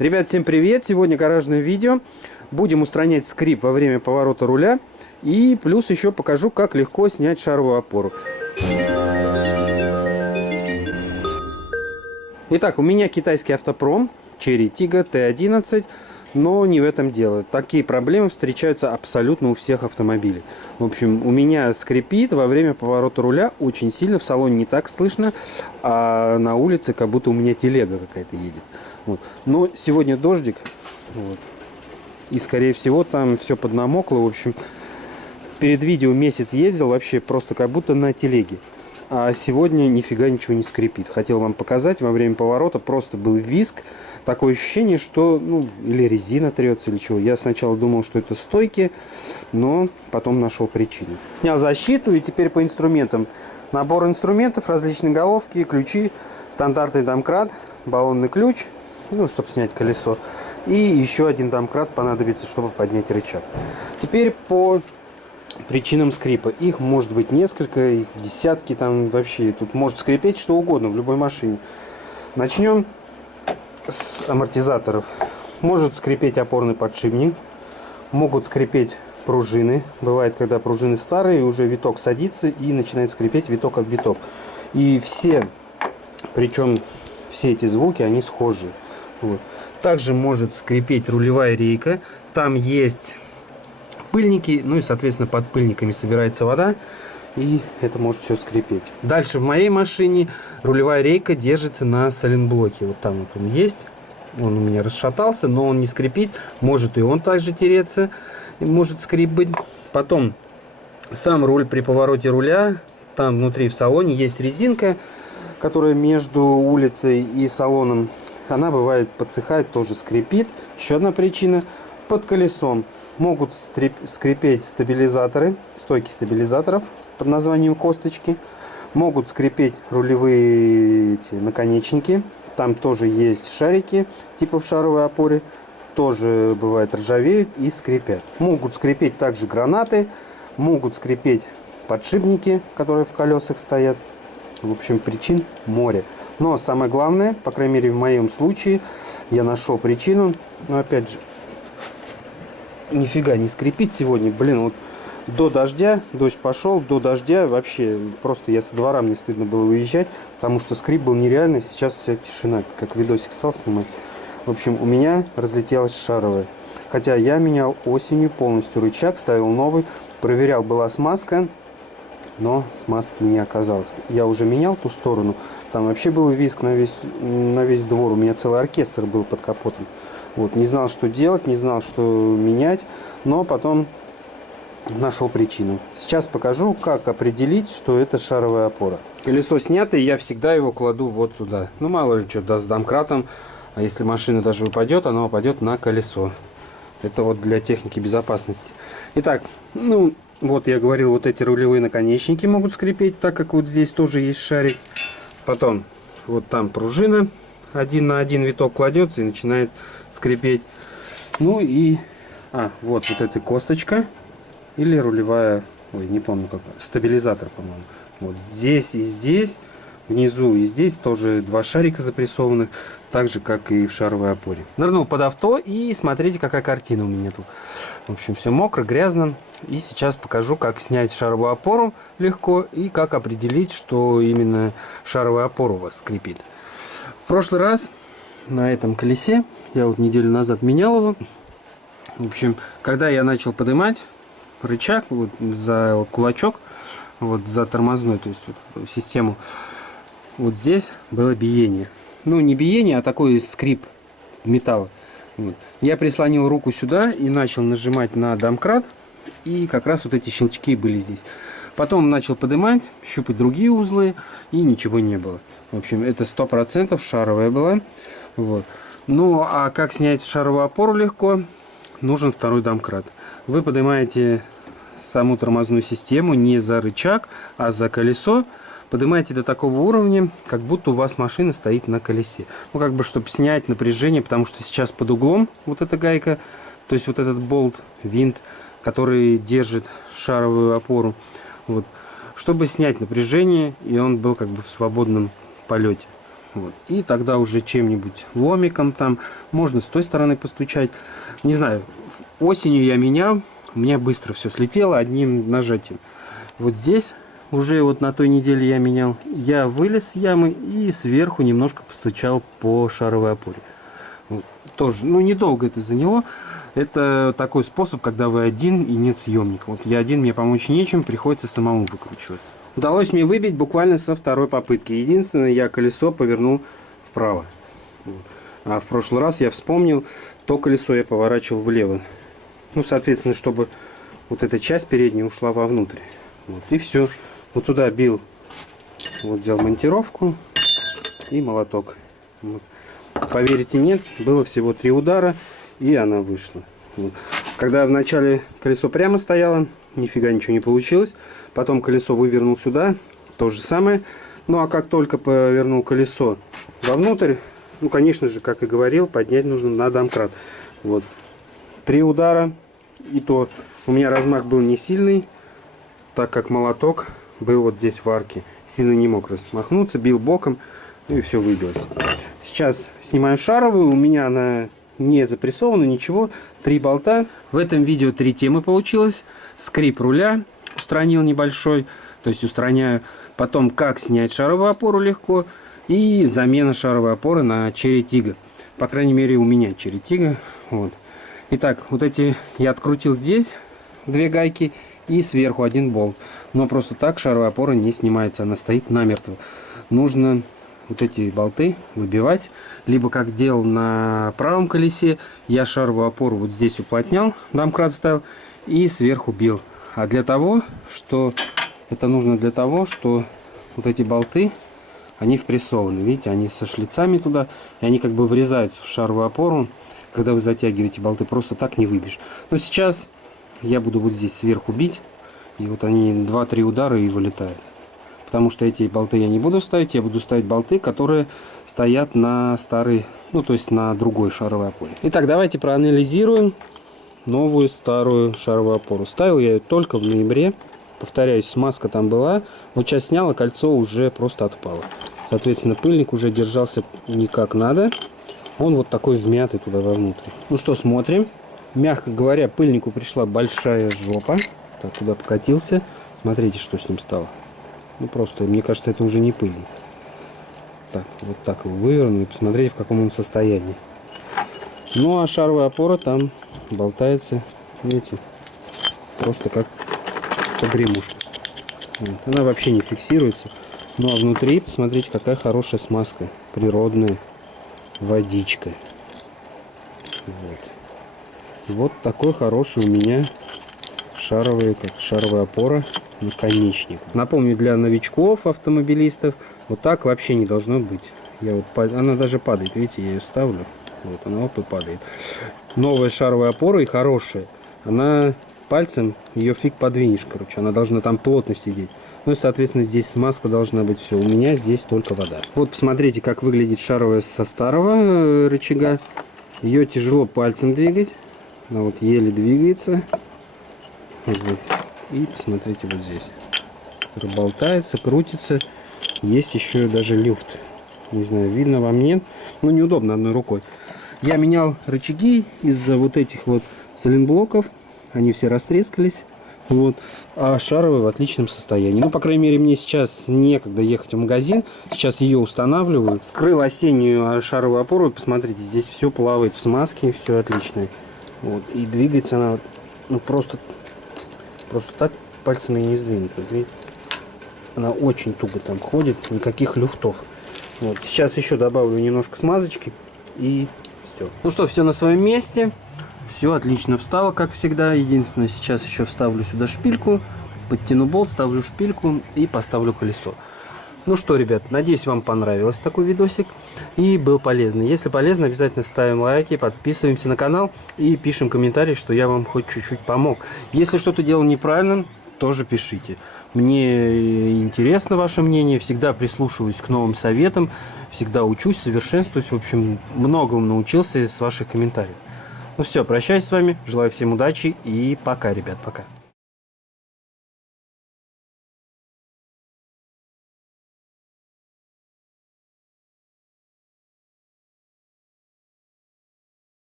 Ребят, всем привет! Сегодня гаражное видео. Будем устранять скрип во время поворота руля. И плюс еще покажу, как легко снять шаровую опору. Итак, у меня китайский автопром Chery Tiggo T11. Но не в этом дело. Такие проблемы встречаются абсолютно у всех автомобилей. В общем, у меня скрипит во время поворота руля очень сильно. В салоне не так слышно, а на улице как будто у меня телега какая-то едет. Вот. Но сегодня дождик. Вот. И скорее всего там все поднамокло. В общем, перед видео месяц ездил вообще просто как будто на телеге. А сегодня нифига ничего не скрипит. Хотел вам показать, во время поворота просто был визг. Такое ощущение, что или резина трется, или чего. Я сначала думал, что это стойки, но потом нашел причину. Снял защиту, и теперь по инструментам. Набор инструментов, различные головки, ключи, стандартный домкрат, баллонный ключ, чтобы снять колесо. И еще один домкрат понадобится, чтобы поднять рычаг. Теперь по причинам скрипа. Их может быть несколько, их десятки, там вообще. Тут может скрипеть что угодно в любой машине. Начнем с амортизаторов. Может скрипеть опорный подшипник, могут скрипеть пружины. Бывает, когда пружины старые, уже виток садится и начинает скрипеть виток об виток. И причем все эти звуки, они схожи. Вот. Также может скрипеть рулевая рейка. Там есть пыльники, и, соответственно, под пыльниками собирается вода. И это может все скрипеть. Дальше в моей машине рулевая рейка держится на сайлентблоке. Вот там вот он есть. Он у меня расшатался, но он не скрипит. Может и он также тереться. Может скрип быть. Потом сам руль при повороте руля. Там внутри в салоне есть резинка, которая между улицей и салоном. Она бывает подсыхает, тоже скрипит. Еще одна причина. Под колесом могут скрипеть стабилизаторы, стойки стабилизаторов под названием косточки. Могут скрипеть рулевые наконечники. Там тоже есть шарики, типа в шаровой опоре. Тоже бывает ржавеют и скрипят. Могут скрипеть также гранаты. Могут скрипеть подшипники, которые в колесах стоят. В общем, причин море. Но самое главное, по крайней мере в моем случае, я нашел причину. Но опять же, нифига не скрипит сегодня. Блин, вот до дождя, дождь пошел, до дождя вообще просто я со двора, мне стыдно было уезжать, потому что скрип был нереальный. Сейчас вся тишина, как видосик стал снимать. В общем, у меня разлетелась шаровая. Хотя я менял осенью полностью рычаг, ставил новый, проверял, была смазка, но смазки не оказалось. Я уже менял ту сторону, там вообще был визг на весь двор, у меня целый оркестр был под капотом. Вот, не знал, что делать, не знал, что менять, но потом нашел причину. Сейчас покажу, как определить, что это шаровая опора. Колесо снято, и я всегда его кладу вот сюда. Мало ли что даст с домкратом, а если машина даже упадет, она упадет на колесо. Это вот для техники безопасности. Итак, вот я говорил, вот эти рулевые наконечники могут скрипеть, так как вот здесь тоже есть шарик. Потом вот там пружина. Один на один виток кладется и начинает скрипеть. Вот эта косточка. Или рулевая, не помню как, стабилизатор, по-моему. Вот здесь и здесь, внизу и здесь тоже два шарика запрессованных, так же, как и в шаровой опоре. Нырнул под авто и смотрите, какая картина у меня тут. В общем, все мокро, грязно. И сейчас покажу, как снять шаровую опору легко и как определить, что именно шаровая опора у вас скрипит. В прошлый раз на этом колесе, я вот неделю назад менял его. В общем, когда я начал поднимать рычаг вот за кулачок, вот за тормозной, то есть вот, систему, вот здесь было биение. Не биение, а такой скрип металла. Вот. Я прислонил руку сюда и начал нажимать на домкрат, и как раз вот эти щелчки были здесь. Потом начал поднимать, щупать другие узлы, и ничего не было. В общем, это 100% шаровая была. Вот. А как снять шаровую опору легко? Нужен второй домкрат. Вы поднимаете саму тормозную систему не за рычаг, а за колесо. Поднимаете до такого уровня, как будто у вас машина стоит на колесе. Чтобы снять напряжение, потому что сейчас под углом вот эта гайка, то есть вот этот болт, винт, который держит шаровую опору. Вот. Чтобы снять напряжение, и он был в свободном полете. Вот. И тогда уже чем-нибудь ломиком там, можно с той стороны постучать. Не знаю, осенью я менял, у меня быстро все слетело одним нажатием. Вот здесь уже вот на той неделе я менял, я вылез с ямы и сверху немножко постучал по шаровой опоре. Вот. Тоже, ну недолго это заняло. Это такой способ, когда вы один и нет съемника. Вот я один, мне помочь нечем, приходится самому выкручиваться. Удалось мне выбить буквально со второй попытки. Единственное, я колесо повернул вправо. А в прошлый раз я вспомнил, то колесо я поворачивал влево. Ну, соответственно, чтобы вот эта часть передняя ушла вовнутрь. Вот, и все. Вот сюда бил, вот взял монтировку и молоток. Вот. Поверите, нет, было всего 3 удара, и она вышла. Вот. Когда вначале колесо прямо стояло, нифига ничего не получилось. Потом колесо вывернул сюда, то же самое. Ну а как только повернул колесо вовнутрь, ну конечно же, как и говорил, поднять нужно на домкрат. Вот. 3 удара, и то у меня размах был не сильный, так как молоток был вот здесь в арке. Сильно не мог размахнуться, бил боком, ну и все выбилось. Сейчас снимаю шаровую, у меня она не запрессована, ничего. 3 болта. В этом видео 3 темы получилось. Скрип руля устранил небольшой, то есть устраняю. Потом, как снять шаровую опору легко. И замена шаровой опоры на Cherry Tiggo. По крайней мере, у меня Cherry Tiggo. Вот. Итак, вот эти я открутил здесь 2 гайки и сверху 1 болт. Но просто так шаровая опора не снимается, она стоит намертво. Нужно вот эти болты выбивать. Либо, как делал на правом колесе, я шаровую опору вот здесь уплотнял, домкрат ставил и сверху бил. А для того, что это нужно для того, что вот эти болты, они впрессованы. Видите, они со шлицами туда, и они как бы врезаются в шаровую опору. Когда вы затягиваете болты, просто так не выбьешь. Но сейчас я буду вот здесь сверху бить, и вот они 2-3 удара и вылетают. Потому что эти болты я не буду ставить, я буду ставить болты, которые стоят на старой, ну то есть на другой шаровой опоре. Итак, давайте проанализируем новую старую шаровую опору. Ставил я ее только в ноябре. Повторяюсь, смазка там была. Вот сейчас снял, а кольцо уже просто отпало. Соответственно, пыльник уже держался не как надо. Он вот такой вмятый туда вовнутрь. Ну что, смотрим. Мягко говоря, пыльнику пришла большая жопа. Так, туда покатился. Смотрите, что с ним стало. Ну просто, мне кажется, это уже не пыльник. Так, вот так его выверну и посмотреть, в каком он состоянии. Ну а шаровая опора там болтается, видите, просто как погремушка. Вот. Она вообще не фиксируется. Ну а внутри, посмотрите, какая хорошая смазка. Природная водичка. Вот. Вот такой хороший у меня шаровая опора наконечник. Напомню, для новичков, автомобилистов, вот так вообще не должно быть. Она даже падает, видите, я ее ставлю. Вот она вот и падает. Новая шаровая опора и хорошая. Она пальцем, ее фиг подвинешь, короче. Она должна там плотно сидеть. Ну и, соответственно, здесь смазка должна быть все. У меня здесь только вода. Вот посмотрите, как выглядит шаровая со старого рычага. Ее тяжело пальцем двигать. Она вот еле двигается. Вот. И посмотрите вот здесь. Болтается, крутится. Есть еще даже люфт. Не знаю, видно вам, нет. Ну, неудобно одной рукой. Я менял рычаги из-за вот этих вот сайлентблоков. Они все растрескались. Вот. А шаровая в отличном состоянии. Ну, по крайней мере, мне сейчас некогда ехать в магазин. Сейчас ее устанавливаю. Скрыл осеннюю шаровую опору. Посмотрите, здесь все плавает в смазке. Все отлично. Вот. И двигается она ну, просто так пальцем и не сдвинуть. Вот, видите? Она очень туго там ходит. Никаких люфтов. Вот. Сейчас еще добавлю немножко смазочки. И все. Ну что, все на своем месте. Все отлично встало, как всегда. Единственное, сейчас еще вставлю сюда шпильку. Подтяну болт, ставлю шпильку и поставлю колесо. Ну что, ребят, надеюсь, вам понравился такой видосик и был полезный. Если полезно, обязательно ставим лайки, подписываемся на канал и пишем комментарии, что я вам хоть чуть-чуть помог. Если что-то делал неправильно, тоже пишите. Мне интересно ваше мнение, всегда прислушиваюсь к новым советам, всегда учусь, совершенствуюсь. В общем, многому научился из ваших комментариев. Ну все, прощаюсь с вами, желаю всем удачи и пока, ребят, пока.